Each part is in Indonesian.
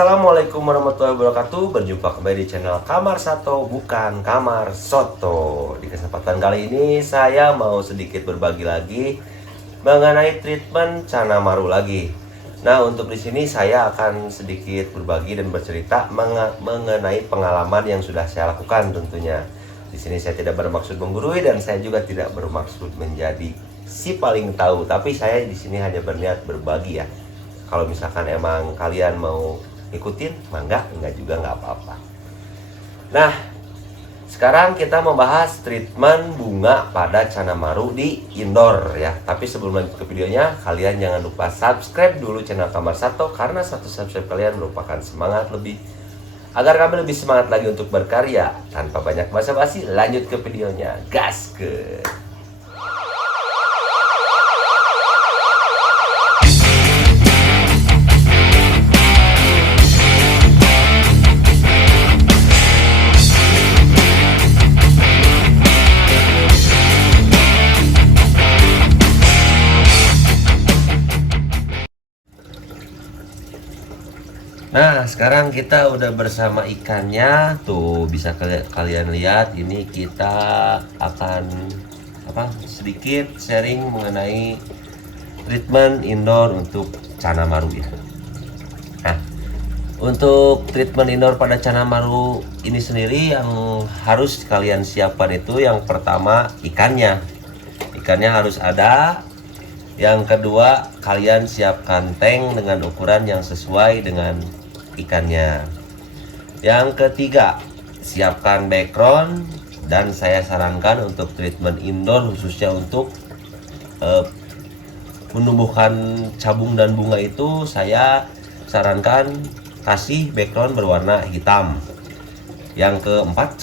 Assalamualaikum warahmatullahi wabarakatuh. Berjumpa kembali di channel Kamar Sato bukan Kamar Soto. Di kesempatan kali ini saya mau sedikit berbagi lagi mengenai treatment Cana Maru lagi. Nah, untuk di sini saya akan sedikit berbagi dan bercerita mengenai pengalaman yang sudah saya lakukan tentunya. Di sini saya tidak bermaksud menggurui dan saya juga tidak bermaksud menjadi si paling tahu, tapi saya di sini hanya berniat berbagi ya. Kalau misalkan emang kalian mau ikutin, mangga, enggak juga nggak apa-apa. Nah, sekarang kita membahas treatment bunga pada Cana Maru di indoor ya. Tapi sebelum lanjut ke videonya, kalian jangan lupa subscribe dulu channel Kamar Sato, karena satu subscribe kalian merupakan semangat lebih agar kami lebih semangat lagi untuk berkarya. Tanpa banyak basa-basi, lanjut ke videonya. Gas ke. Nah, sekarang kita udah bersama ikannya. Tuh, bisa kalian lihat. Ini kita akan sedikit sharing mengenai treatment indoor untuk Cana Maru ya. Nah, untuk treatment indoor pada Cana Maru ini sendiri yang harus kalian siapkan itu yang pertama ikannya. Ikannya harus ada. Yang kedua, kalian siapkan tank dengan ukuran yang sesuai dengan ikannya. Yang ketiga, siapkan background, dan saya sarankan untuk treatment indoor khususnya untuk menumbuhkan cabung dan bunga itu saya sarankan kasih background berwarna hitam. Yang keempat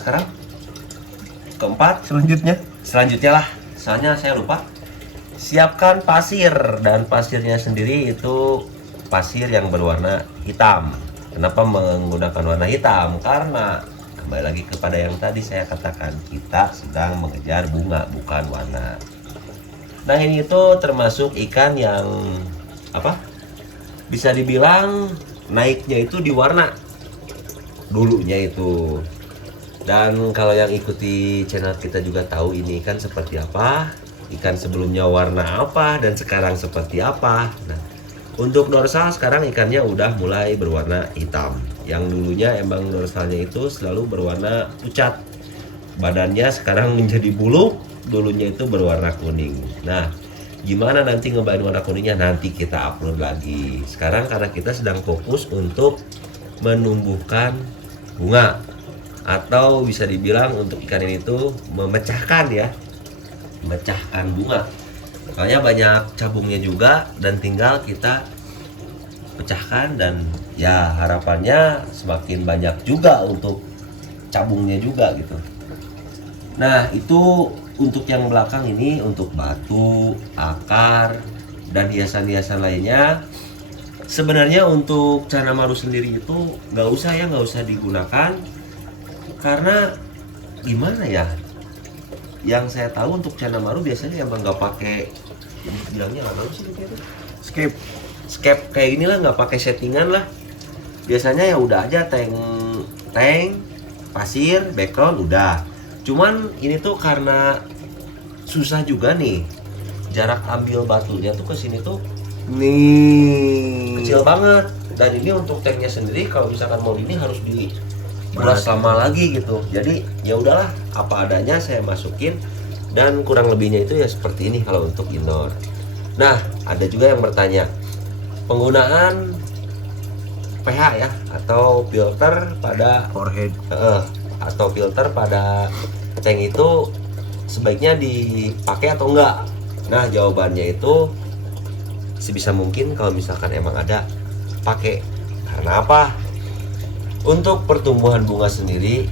selanjutnya lah, soalnya saya lupa. Siapkan pasir, dan pasirnya sendiri itu pasir yang berwarna hitam. Kenapa menggunakan warna hitam? Karena kembali lagi kepada yang tadi saya katakan, kita sedang mengejar bunga bukan warna. Nah, ini itu termasuk ikan yang bisa dibilang naiknya itu di warna dulunya itu. Dan kalau yang ikuti channel kita juga tahu ini ikan seperti apa. Ikan sebelumnya warna apa dan sekarang seperti apa. Nah, untuk dorsal sekarang ikannya udah mulai berwarna hitam. Yang dulunya emang dorsalnya itu selalu berwarna pucat. Badannya sekarang menjadi bulu, dulunya itu berwarna kuning. Nah, gimana nanti ngebain warna kuningnya, nanti kita upload lagi. Sekarang karena kita sedang fokus untuk menumbuhkan bunga, atau bisa dibilang untuk ikan ini tuh memecahkan bunga. Soalnya banyak cabungnya juga dan tinggal kita pecahkan, dan ya harapannya semakin banyak juga untuk cabungnya juga gitu. Nah, itu untuk yang belakang ini untuk batu, akar, dan hiasan-hiasan lainnya. Sebenarnya untuk Cana Maru sendiri itu nggak usah digunakan, karena gimana ya? Yang saya tahu untuk Cana Maru biasanya emang nggak pakai, bilangnya apa sih itu? Scape kayak inilah, nggak pakai settingan lah. Biasanya ya udah aja tank, pasir, background udah. Cuman ini tuh karena susah juga nih, jarak ambil batunya tuh ke sini tuh nih kecil banget. Dan ini untuk tanknya sendiri kalau misalkan mau ini harus diulas lama lagi gitu. Jadi ya udahlah, apa adanya saya masukin, dan kurang lebihnya itu ya seperti ini kalau untuk indoor. Nah, ada juga yang bertanya penggunaan pH ya, atau filter pada forehead atau filter pada tank itu sebaiknya dipakai atau enggak. Nah, jawabannya itu sebisa mungkin kalau misalkan emang ada, pakai. Karena apa? Untuk pertumbuhan bunga sendiri,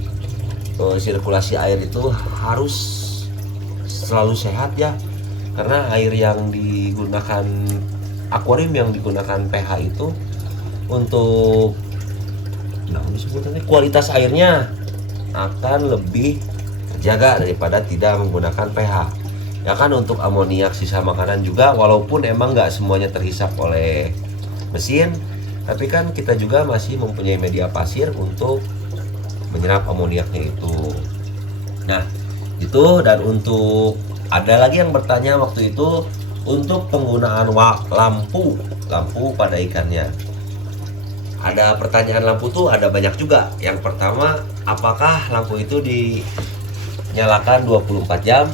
sirkulasi air itu harus selalu sehat ya. Karena air yang digunakan, akuarium yang digunakan pH itu untuk kualitas airnya akan lebih terjaga daripada tidak menggunakan pH. Ya kan, untuk amoniak sisa makanan juga, walaupun emang nggak semuanya terhisap oleh mesin, Tapi kan kita juga masih mempunyai media pasir untuk menyerap amoniaknya itu. Nah, itu. Dan untuk ada lagi yang bertanya waktu itu untuk penggunaan lampu pada ikannya. Ada pertanyaan lampu tuh ada banyak juga. Yang pertama, apakah lampu itu dinyalakan 24 jam?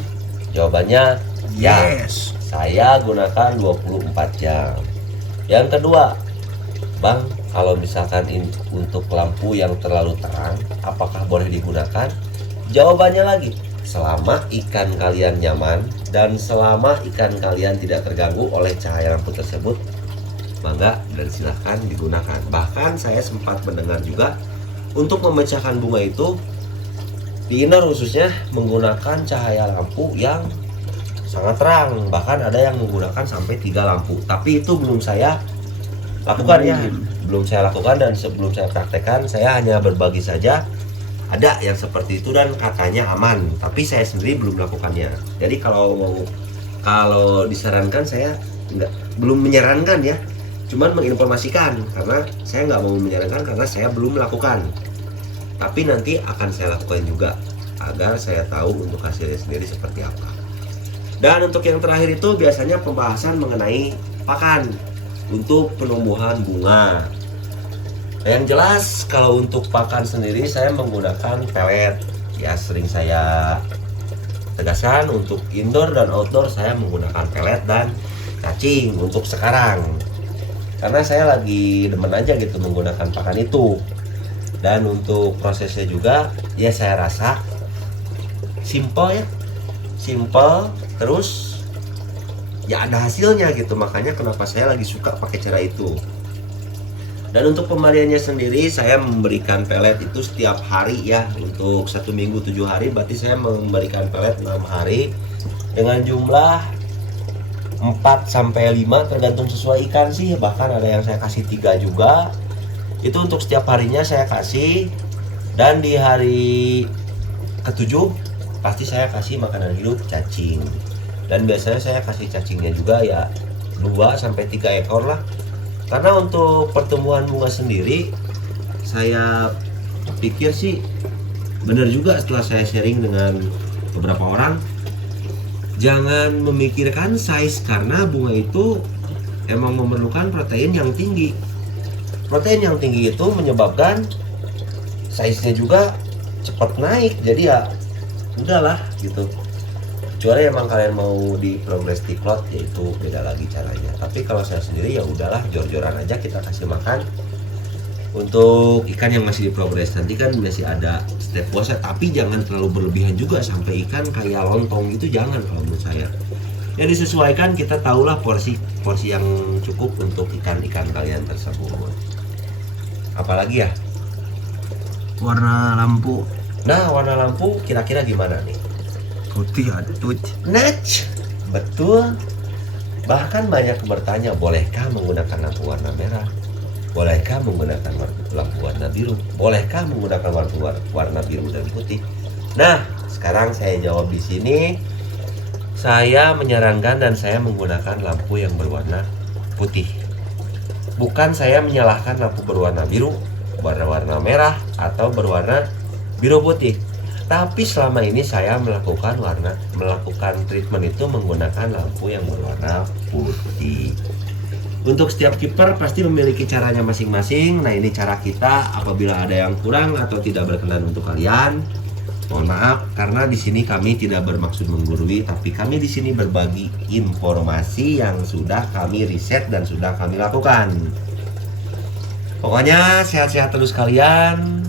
Jawabannya yes. Saya gunakan 24 jam. Yang kedua, Bang, kalau misalkan untuk lampu yang terlalu terang, apakah boleh digunakan? Jawabannya lagi, selama ikan kalian nyaman dan selama ikan kalian tidak terganggu oleh cahaya lampu tersebut, mangga dan silahkan digunakan. Bahkan saya sempat mendengar juga untuk memecahkan bunga itu di indoor khususnya menggunakan cahaya lampu yang sangat terang. Bahkan ada yang menggunakan sampai 3 lampu. Tapi itu belum saya lakukan ya. Belum saya lakukan dan sebelum saya praktekkan, saya hanya berbagi saja. Ada yang seperti itu dan katanya aman. Tapi saya sendiri belum melakukannya. Jadi kalau disarankan saya belum menyarankan ya. Cuman menginformasikan karena saya nggak mau menyarankan karena saya belum melakukan. Tapi nanti akan saya lakukan juga agar saya tahu untuk hasilnya sendiri seperti apa. Dan untuk yang terakhir itu biasanya pembahasan mengenai pakan untuk penumbuhan bunga. Yang jelas kalau untuk pakan sendiri saya menggunakan pelet. Ya sering saya tegaskan untuk indoor dan outdoor saya menggunakan pelet dan cacing untuk sekarang. Karena saya lagi demen aja gitu menggunakan pakan itu. Dan untuk prosesnya juga ya saya rasa simple ya. Simple terus ya ada hasilnya gitu. Makanya kenapa saya lagi suka pakai cara itu. Dan untuk pemberiannya sendiri saya memberikan pelet itu setiap hari ya. Untuk 1 minggu 7 hari berarti saya memberikan pelet 6 hari dengan jumlah 4-5 tergantung sesuai ikan sih. Bahkan ada yang saya kasih 3 juga. Itu untuk setiap harinya saya kasih. Dan di hari ke-7 pasti saya kasih makanan hidup cacing. Dan biasanya saya kasih cacingnya juga ya 2-3 ekor lah. Karena untuk pertumbuhan bunga sendiri saya pikir sih benar juga setelah saya sharing dengan beberapa orang. Jangan memikirkan size karena bunga itu emang memerlukan protein yang tinggi. Protein yang tinggi itu menyebabkan size-nya juga cepat naik. Jadi ya udahlah gitu. Kecuali emang kalian mau di progress tiklot ya itu beda lagi caranya. Tapi kalau saya sendiri ya udahlah jor-joran aja kita kasih makan. Untuk ikan yang masih di progress nanti kan masih ada step puasa, tapi jangan terlalu berlebihan juga sampai ikan kayak lontong gitu, jangan kalau menurut saya. Ya disesuaikan, kita tahulah porsi yang cukup untuk ikan-ikan kalian tersebut. Apalagi ya? Warna lampu. Nah, warna lampu kira-kira gimana nih? Putih ada putih. Natch, betul. Bahkan banyak bertanya, bolehkah menggunakan lampu warna merah? Bolehkah menggunakan lampu warna biru? Bolehkah menggunakan warna biru dan putih? Nah, sekarang saya jawab di sini. Saya menyarankan dan saya menggunakan lampu yang berwarna putih. Bukan saya menyalahkan lampu berwarna biru, warna merah, atau berwarna biru putih. Tapi selama ini saya melakukan treatment itu menggunakan lampu yang berwarna putih. Untuk setiap kiper pasti memiliki caranya masing-masing. Nah, ini cara kita. Apabila ada yang kurang atau tidak berkenan untuk kalian, mohon maaf karena di sini kami tidak bermaksud menggurui, tapi kami di sini berbagi informasi yang sudah kami riset dan sudah kami lakukan. Pokoknya sehat-sehat terus kalian,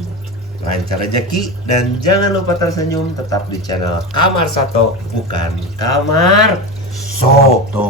lancar rezeki, dan jangan lupa tersenyum tetap di channel Kamar Soto, bukan Kamar Soto.